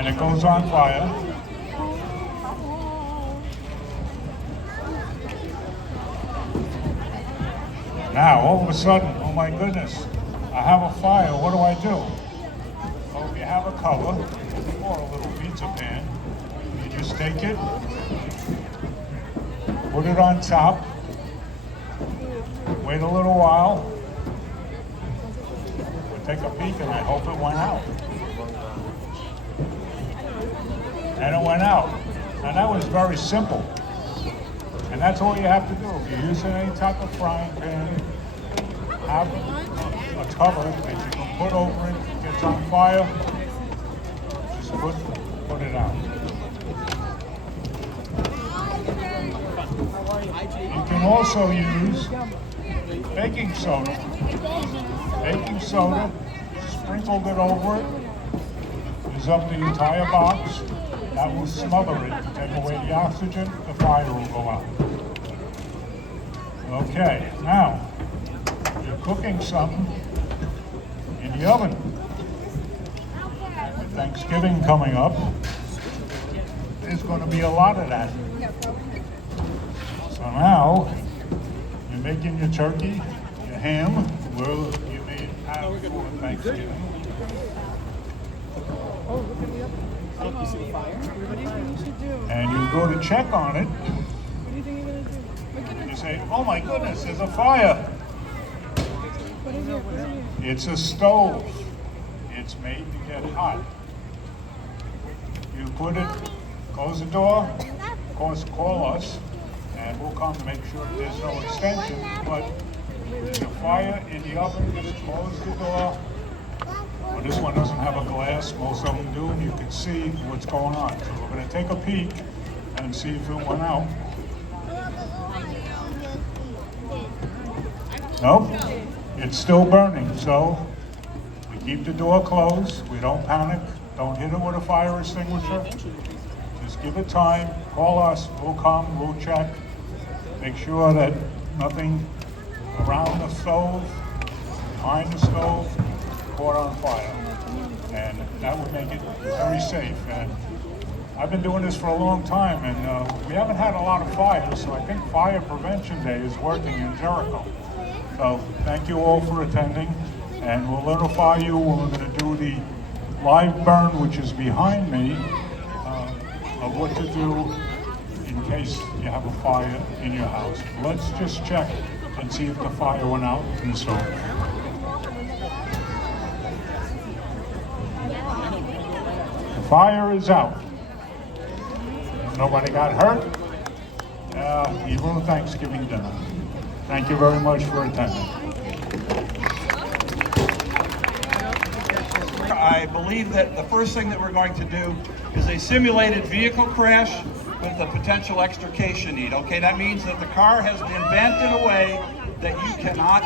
and it goes on fire. Now, all of a sudden, oh my goodness, I have a fire. What do I do? Well, if you have a cover or a little pizza pan, you just take it, put it on top, wait a little while, we'll take a peek, and I hope it went out. And it went out. And that was very simple. And that's all you have to do. If you're using any type of frying pan, have a cover that you can put over it. If it gets on fire, just put it out. You can also use baking soda. Baking soda, sprinkled it over it, use up the entire box. That will smother it, take away the oxygen, the fire will go out. Okay, now, you're cooking something in the oven. With Thanksgiving coming up, there's going to be a lot of that. So now, you're making your turkey, your ham, well, you may have for Thanksgiving. Oh, look at the other. You see the fire? What do you think you should do? And you go to check on it. What do you think you're going to do? Look at You say, oh my goodness, there's a fire. What is it? What is it? It's a stove. It's made to get hot. You put it, close the door, of course call us, and we'll come to make sure there's no extension, but there's a fire in the oven, just close the door. Well, this one doesn't have a glass, most of them do, and you can see what's going on. So we're going to take a peek and see if it went out. Nope, it's still burning, so we keep the door closed, we don't panic, don't hit it with a fire extinguisher. Just give it time, call us, we'll come, we'll check, make sure that nothing around the stove, behind the stove, caught on fire. And that would make it very safe. And I've been doing this for a long time, and we haven't had a lot of fires, so I think Fire Prevention Day is working in Jericho. So thank you all for attending, and we'll notify you when we're going to do the live burn, which is behind me, of what to do in case you have a fire in your house. Let's just check and see if the fire went out in the stove. The fire is out. Nobody got hurt. Even Thanksgiving dinner. Thank you very much for attending. I believe that the first thing that we're going to do is a simulated vehicle crash with a potential extrication need. Okay, that means that the car has been bent in a way that you cannot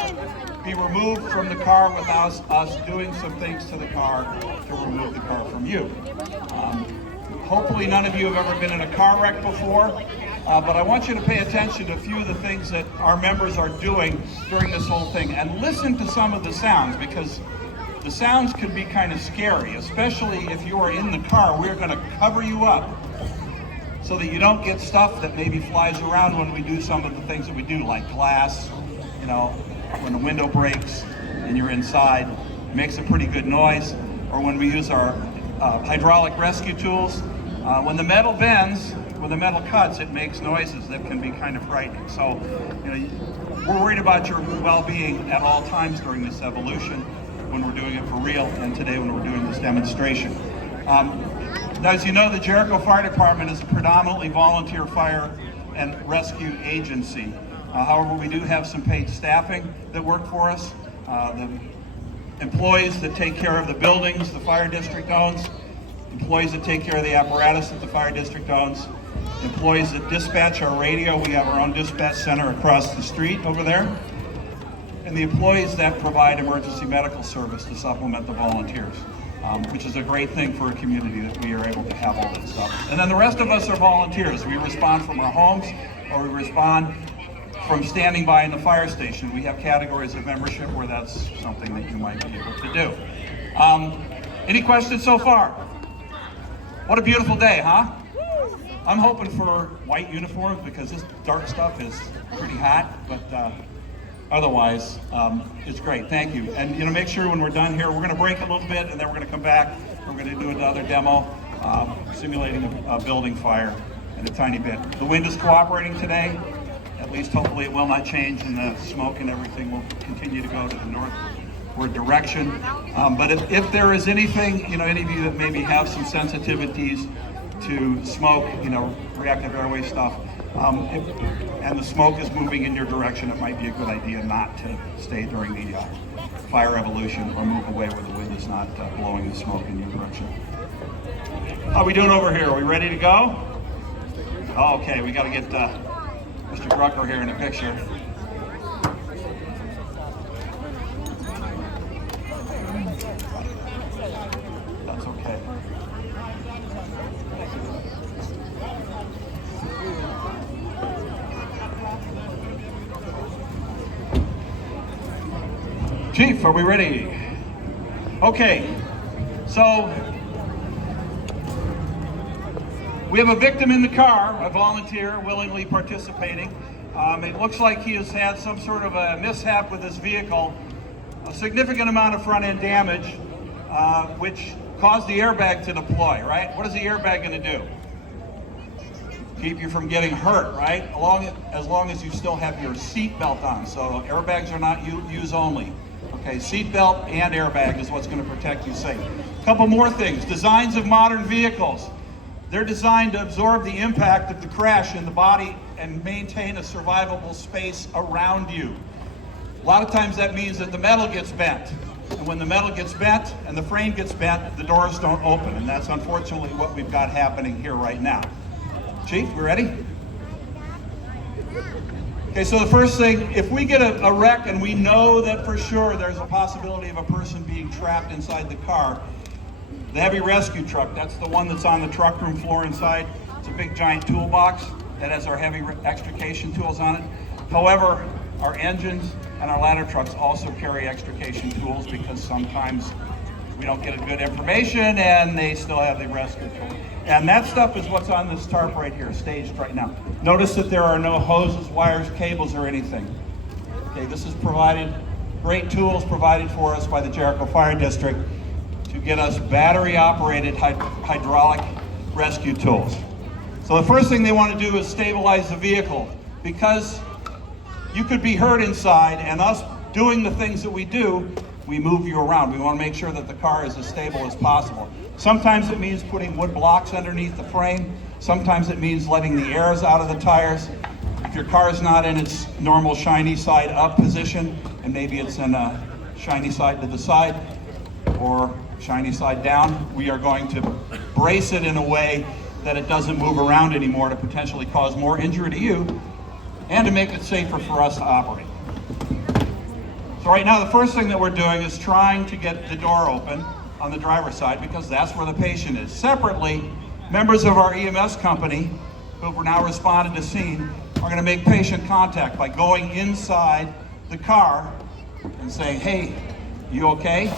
be removed from the car without us doing some things to the car to remove the car from you. Hopefully none of you have ever been in a car wreck before, but I want you to pay attention to a few of the things that our members are doing during this whole thing, and listen to some of the sounds, because the sounds could be kind of scary, especially if you are in the car. We're going to cover you up so that you don't get stuff that maybe flies around when we do some of the things that we do, like glass, you know, when the window breaks and you're inside, it makes a pretty good noise, or when we use our hydraulic rescue tools. When the metal bends, when the metal cuts, it makes noises that can be kind of frightening. So, you know, we're worried about your well-being at all times during this evolution, when we're doing it for real, and today when we're doing this demonstration. Now, as you know, the Jericho Fire Department is a predominantly volunteer fire and rescue agency. However, we do have some paid staffing that work for us. The employees that take care of the buildings the fire district owns, employees that take care of the apparatus that the fire district owns, employees that dispatch our radio. We have our own dispatch center across the street over there. And the employees that provide emergency medical service to supplement the volunteers, which is a great thing for a community that we are able to have all that stuff. And then the rest of us are volunteers. We respond from our homes, or we respond from standing by in the fire station. We have categories of membership where that's something that you might be able to do. Any questions so far? What a beautiful day, huh? I'm hoping for white uniforms because this dark stuff is pretty hot, but otherwise, it's great. Thank you. And make sure when we're done here, we're going to break a little bit, and then we're going to come back. We're going to do another demo, simulating a building fire in a tiny bit. The wind is cooperating today. At least hopefully it will not change, and the smoke and everything will continue to go to the northward direction. But if there is anything, any of you that maybe have some sensitivities to smoke, reactive airway stuff, and the smoke is moving in your direction, it might be a good idea not to stay during the fire evolution, or move away where the wind is not blowing the smoke in your direction. How are we doing over here? Are we ready to go? Okay, we got to get Mr. Drucker here in the picture. That's okay. Chief, are we ready? Okay, so we have a victim in the car, a volunteer willingly participating. It looks like he has had some sort of a mishap with his vehicle, a significant amount of front end damage, which caused the airbag to deploy, right? What is the airbag going to do? Keep you from getting hurt, right? As long as you still have your seat belt on. So airbags are not use only. Okay, seat belt and airbag is what's going to protect you safe. A couple more things. Designs of modern vehicles. They're designed to absorb the impact of the crash in the body and maintain a survivable space around you. A lot of times that means that the metal gets bent. And when the metal gets bent and the frame gets bent, the doors don't open. And that's unfortunately what we've got happening here right now. Chief, we ready? Okay, so the first thing, if we get a wreck and we know that for sure there's a possibility of a person being trapped inside the car, the heavy rescue truck, that's the one that's on the truck room floor inside. It's a big giant toolbox that has our heavy extrication tools on it. However, our engines and our ladder trucks also carry extrication tools because sometimes we don't get a good information and they still have the rescue tool. And that stuff is what's on this tarp right here, staged right now. Notice that there are no hoses, wires, cables, or anything. Okay, this is great tools provided for us by the Jericho Fire District to get us battery-operated hydraulic rescue tools. So the first thing they want to do is stabilize the vehicle, because you could be hurt inside, and us doing the things that we do, we move you around. We want to make sure that the car is as stable as possible. Sometimes it means putting wood blocks underneath the frame. Sometimes it means letting the airs out of the tires. If your car is not in its normal shiny side up position, and maybe it's in a shiny side to the side or shiny side down, we are going to brace it in a way that it doesn't move around anymore to potentially cause more injury to you and to make it safer for us to operate. So right now, the first thing that we're doing is trying to get the door open on the driver's side, because that's where the patient is. Separately, members of our EMS company, who have now responded to scene, are going to make patient contact by going inside the car and saying, "Hey, you okay?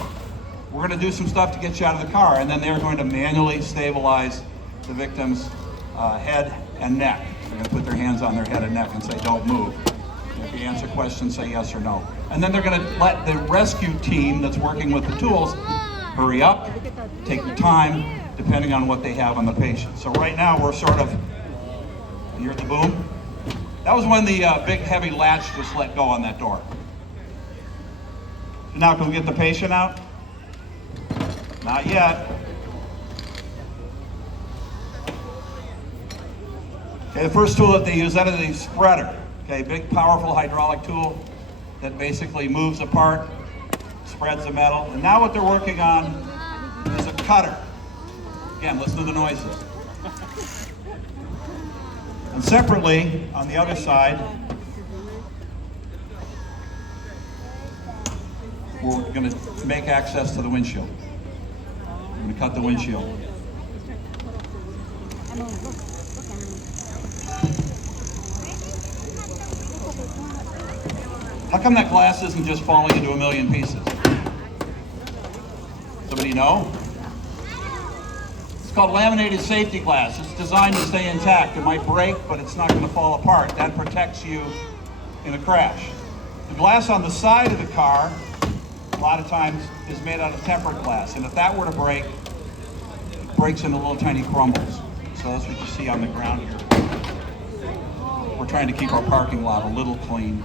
We're going to do some stuff to get you out of the car." And then they're going to manually stabilize the victim's head and neck. They're going to put their hands on their head and neck and say, "Don't move." If you answer questions, say yes or no. And then they're going to let the rescue team that's working with the tools hurry up, take your time, depending on what they have on the patient. So right now we're sort of, you hear the boom? That was when the big heavy latch was let go on that door. So now can we get the patient out? Not yet. Okay, the first tool that they use, that is a spreader. Okay, big powerful hydraulic tool that basically moves apart, spreads the metal. And now what they're working on is a cutter. Again, listen to the noises. And separately, on the other side, we're going to make access to the windshield. We're going to cut the windshield. How come that glass isn't just falling into a million pieces? Somebody know? called laminated safety glass. It's designed to stay intact. It might break, but it's not going to fall apart. That protects you in a crash. The glass on the side of the car, a lot of times, is made out of tempered glass. And if that were to break, it breaks into little tiny crumbles. So that's what you see on the ground here. We're trying to keep our parking lot a little clean,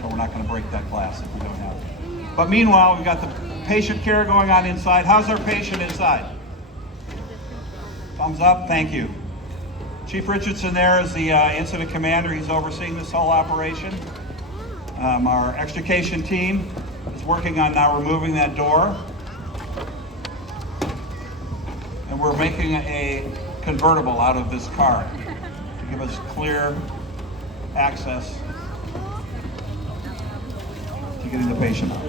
so we're not going to break that glass if we don't have to. But meanwhile, we've got the patient care going on inside. How's our patient inside? Thumbs up, thank you. Chief Richardson there is the incident commander. He's overseeing this whole operation. Our extrication team is working on now removing that door. And we're making a convertible out of this car to give us clear access to getting the patient out.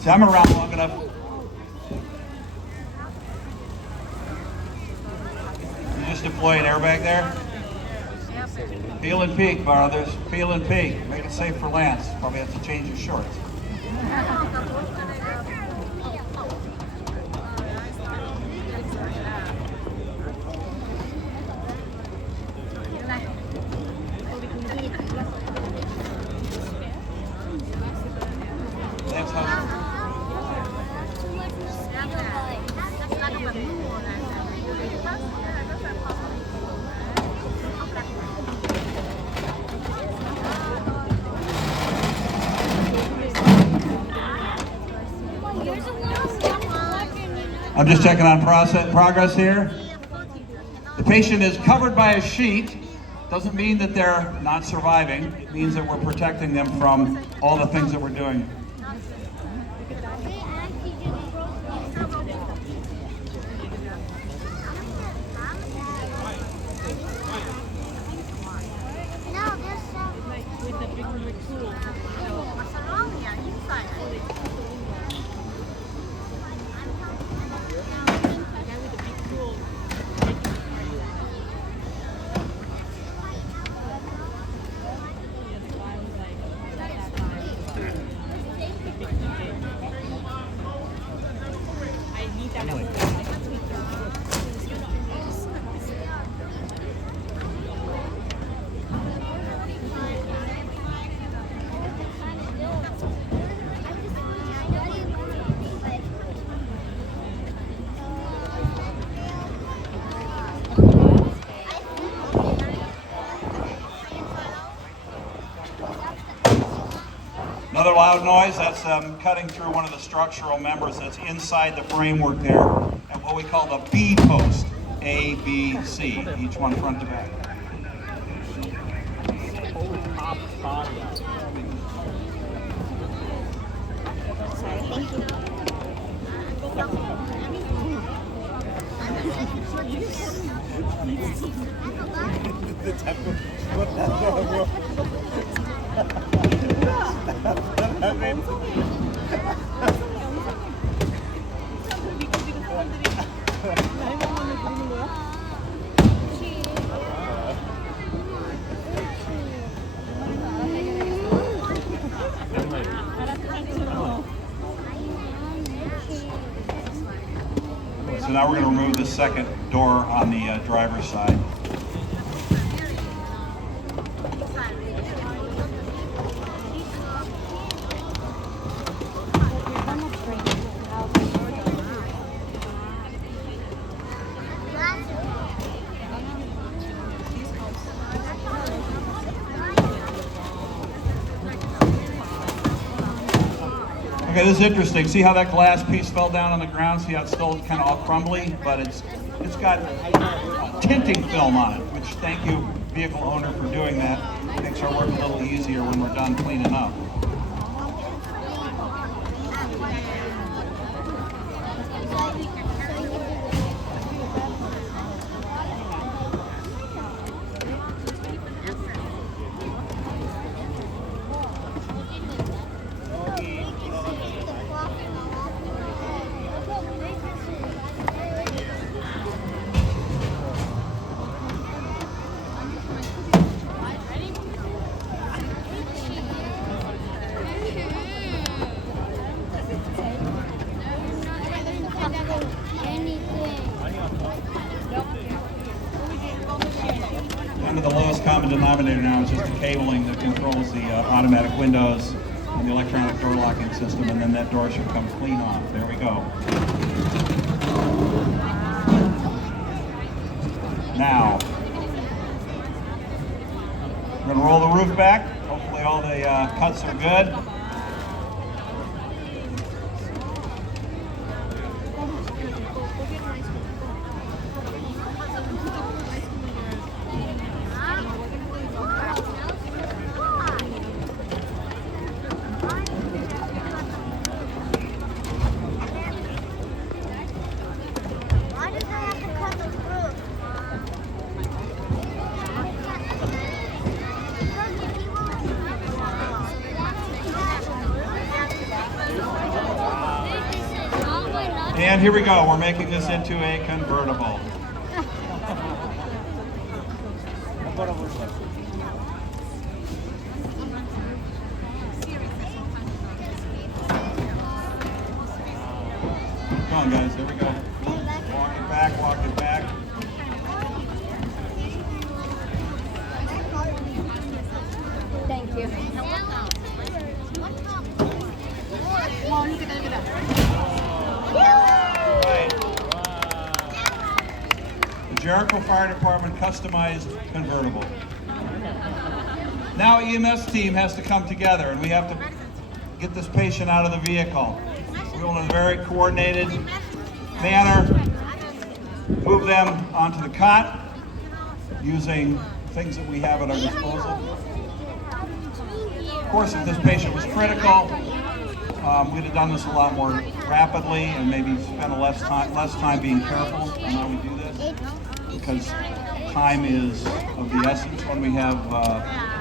See, I'm around long enough. You just deploy an airbag there? Peel and peek, brothers. Peel and peek. Make it safe for Lance. Probably have to change your shorts. Lance, how's I'm just checking on progress here. The patient is covered by a sheet. Doesn't mean that they're not surviving. It means that we're protecting them from all the things that we're doing. Another loud noise, that's cutting through one of the structural members that's inside the framework there at what we call the B post, A, B, C, each one front to back. So now we're going to remove the second door on the driver's side. Okay, this is interesting. See how that glass piece fell down on the ground? See how it's still kind of all crumbly, but it's got tinting film on it, which thank you, vehicle owner, for doing that. Makes our work a little easier when we're done cleaning up. common denominator now is just the cabling that controls the automatic windows and the electronic door locking system, and then that door should come clean off. There we go. Now, we're going to roll the roof back. Hopefully all the cuts are good. And here we go, we're making this into a convertible. Come on guys, there we go. Walk it back, walk it back. Thank you. Oh, look at that, look at that. Right. The Jericho Fire Department customized convertible. Now EMS team has to come together and we have to get this patient out of the vehicle. We will in a very coordinated manner move them onto the cot using things that we have at our disposal. Of course, if this patient was critical, we'd have done this a lot more rapidly and maybe spend less time being careful on how we do this, because time is of the essence when we have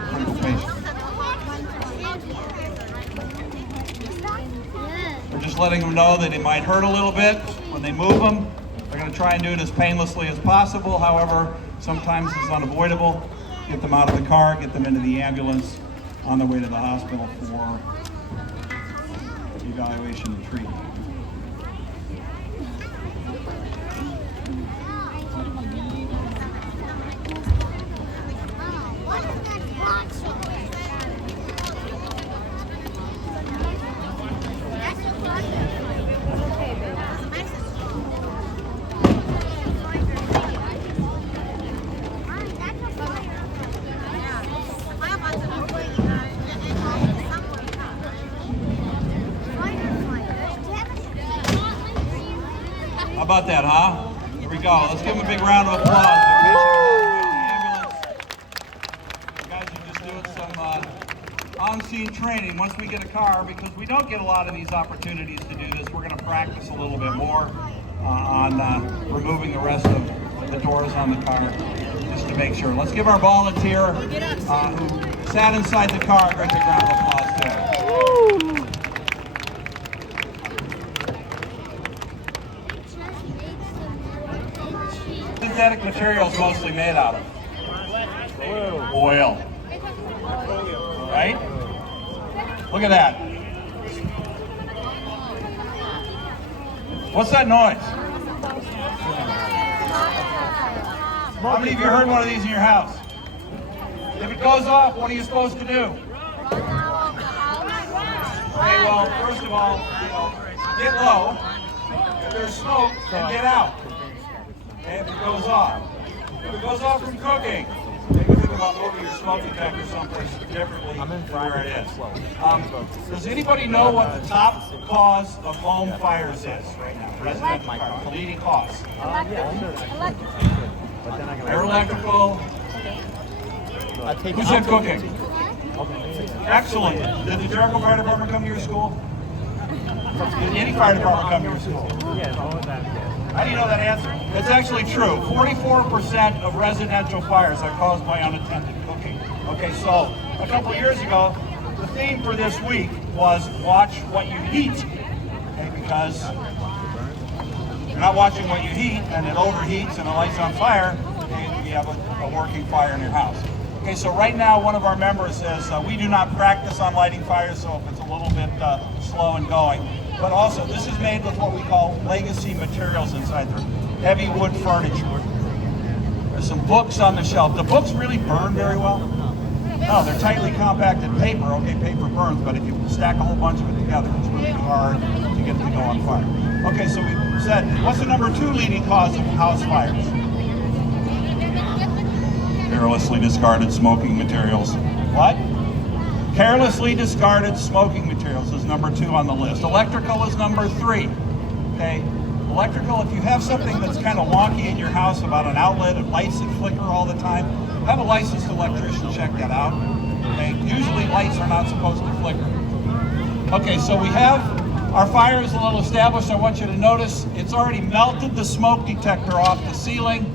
critical patients. We're just letting them know that it might hurt a little bit when they move them. They're going to try and do it as painlessly as possible. However, sometimes it's unavoidable. Get them out of the car, get them into the ambulance on their way to the hospital for evaluation and treatment. How about that, huh? Here we go. Let's give them a big round of applause. You guys are just doing some on-scene training once we get a car, because we don't get a lot of these opportunities to do this. We're going to practice a little bit more on removing the rest of the doors on the car, just to make sure. Let's give our volunteer who sat inside the car a great big round of applause too. Synthetic materials mostly made out of? Oil. Right? Look at that. What's that noise? How many of you heard one of these in your house? If it goes off, what are you supposed to do? Okay, well, first of all, get low. If there's smoke, then get out. Okay, if it goes off. If it goes off from cooking, maybe think about moving your smoke detector someplace differently from where it is. Does anybody know what the top cause of home fires is right now? Residential fires, the leading cause. They're electrical. Who said cooking? Excellent. Did the Jericho Fire Department come to your school? Did any fire department come to your school? How do you know that answer? It's actually true. 44% of residential fires are caused by unattended cooking. Okay, so a couple years ago, the theme for this week was watch what you heat. Okay, because you're not watching what you heat and it overheats and it lights on fire, you have a working fire in your house. Okay, so right now one of our members says we do not practice on lighting fires, so if it's a little bit slow and going. But also, this is made with what we call legacy materials inside there. Heavy wood furniture. There's some books on the shelf. The books really burn very well. No, they're tightly compacted paper. Okay, paper burns, but if you stack a whole bunch of it together, it's really hard to get it to go on fire. Okay, so we said, what's the number 2 leading cause of house fires? Carelessly discarded smoking materials. What? Carelessly discarded smoking materials is number 2 on the list. Electrical is number 3. Okay, electrical, if you have something that's kind of wonky in your house about an outlet and lights that flicker all the time, have a licensed electrician check that out. Okay, usually lights are not supposed to flicker. Okay, so we have our fire is a little established. I want you to notice it's already melted the smoke detector off the ceiling.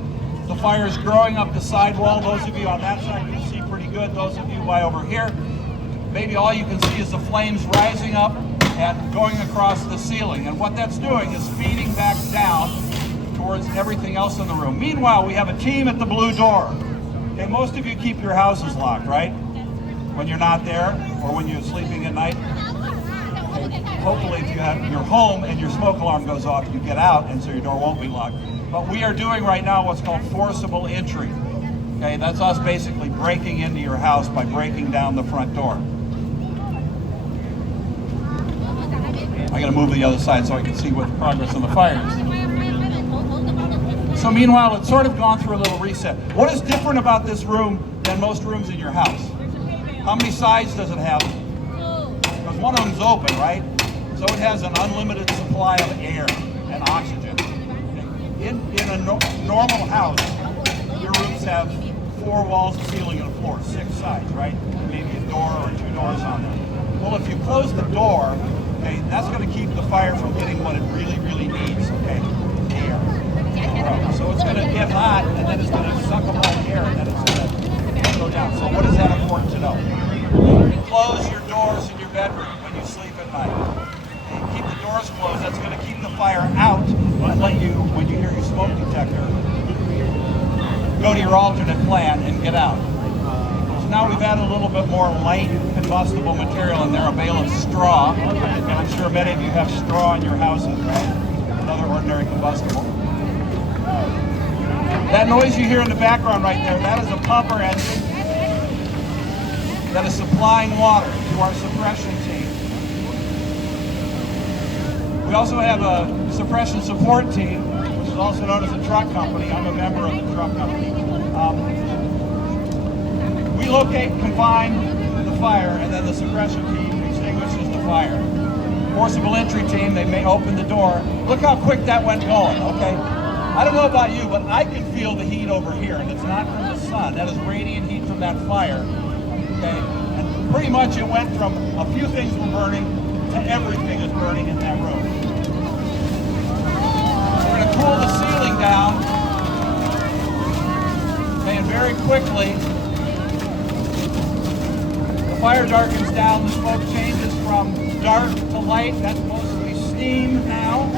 The fire is growing up the sidewall. Those of you on that side can see pretty good. Those of you by over here, maybe all you can see is the flames rising up and going across the ceiling. And what that's doing is feeding back down towards everything else in the room. Meanwhile, we have a team at the blue door. Okay, most of you keep your houses locked, right? When you're not there or when you're sleeping at night. Okay, hopefully if you have your home and your smoke alarm goes off, you get out and so your door won't be locked. But we are doing right now what's called forcible entry. Okay, that's us basically breaking into your house by breaking down the front door. I gotta move to the other side so I can see what the progress on the fire is. So meanwhile, it's sort of gone through a little reset. What is different about this room than most rooms in your house? How many sides does it have? Because one of them's open, right? So it has an unlimited supply of air and oxygen. In a normal house, your rooms have 4 walls, a ceiling, and a floor, 6 sides, right? And maybe a door or 2 doors on them. Well, if you close the door, okay, that's going to keep the fire from getting what it really, really needs, okay? Air. So it's going to get hot, and then it's going to suck up all the air, and then it's going to go down. So what is that important to know? Close your doors in your bedroom when you sleep at night. And keep the doors closed. That's going to keep the fire out and let you, when you hear your smoke detector, go to your alternate plan and get out. So now we've added a little bit more light combustible material in there, a bale of straw. And I'm sure many of you have straw in your houses, right? Another ordinary combustible. That noise you hear in the background right there, that is a pumper engine that is supplying water to our suppression team. We also have a suppression support team, which is also known as a truck company. I'm a member of the truck company. We locate, confine the fire, and then the suppression team extinguishes the fire. Forcible entry team, they may open the door. Look how quick that went going, okay? I don't know about you, but I can feel the heat over here, and it's not from the sun. That is radiant heat from that fire, okay? And pretty much it went from a few things were burning to everything is burning in that room. We're going to cool the ceiling down, okay, and very quickly, the fire darkens down, the smoke changes from dark to light. That's mostly steam now.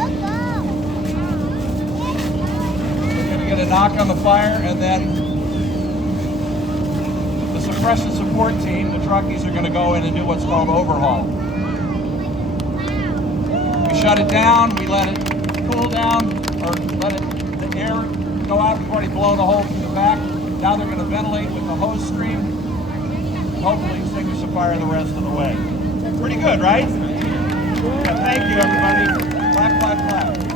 Get a knock on the fire, and then the suppression support team, the truckies, are going to go in and do what's called overhaul. We shut it down, we let it cool down, or let the air go out. We've already blown a hole through the back. Now they're going to ventilate with the hose stream, hopefully extinguish the fire the rest of the way. Pretty good, right? Yeah, thank you, everybody. Clap, clap, clap.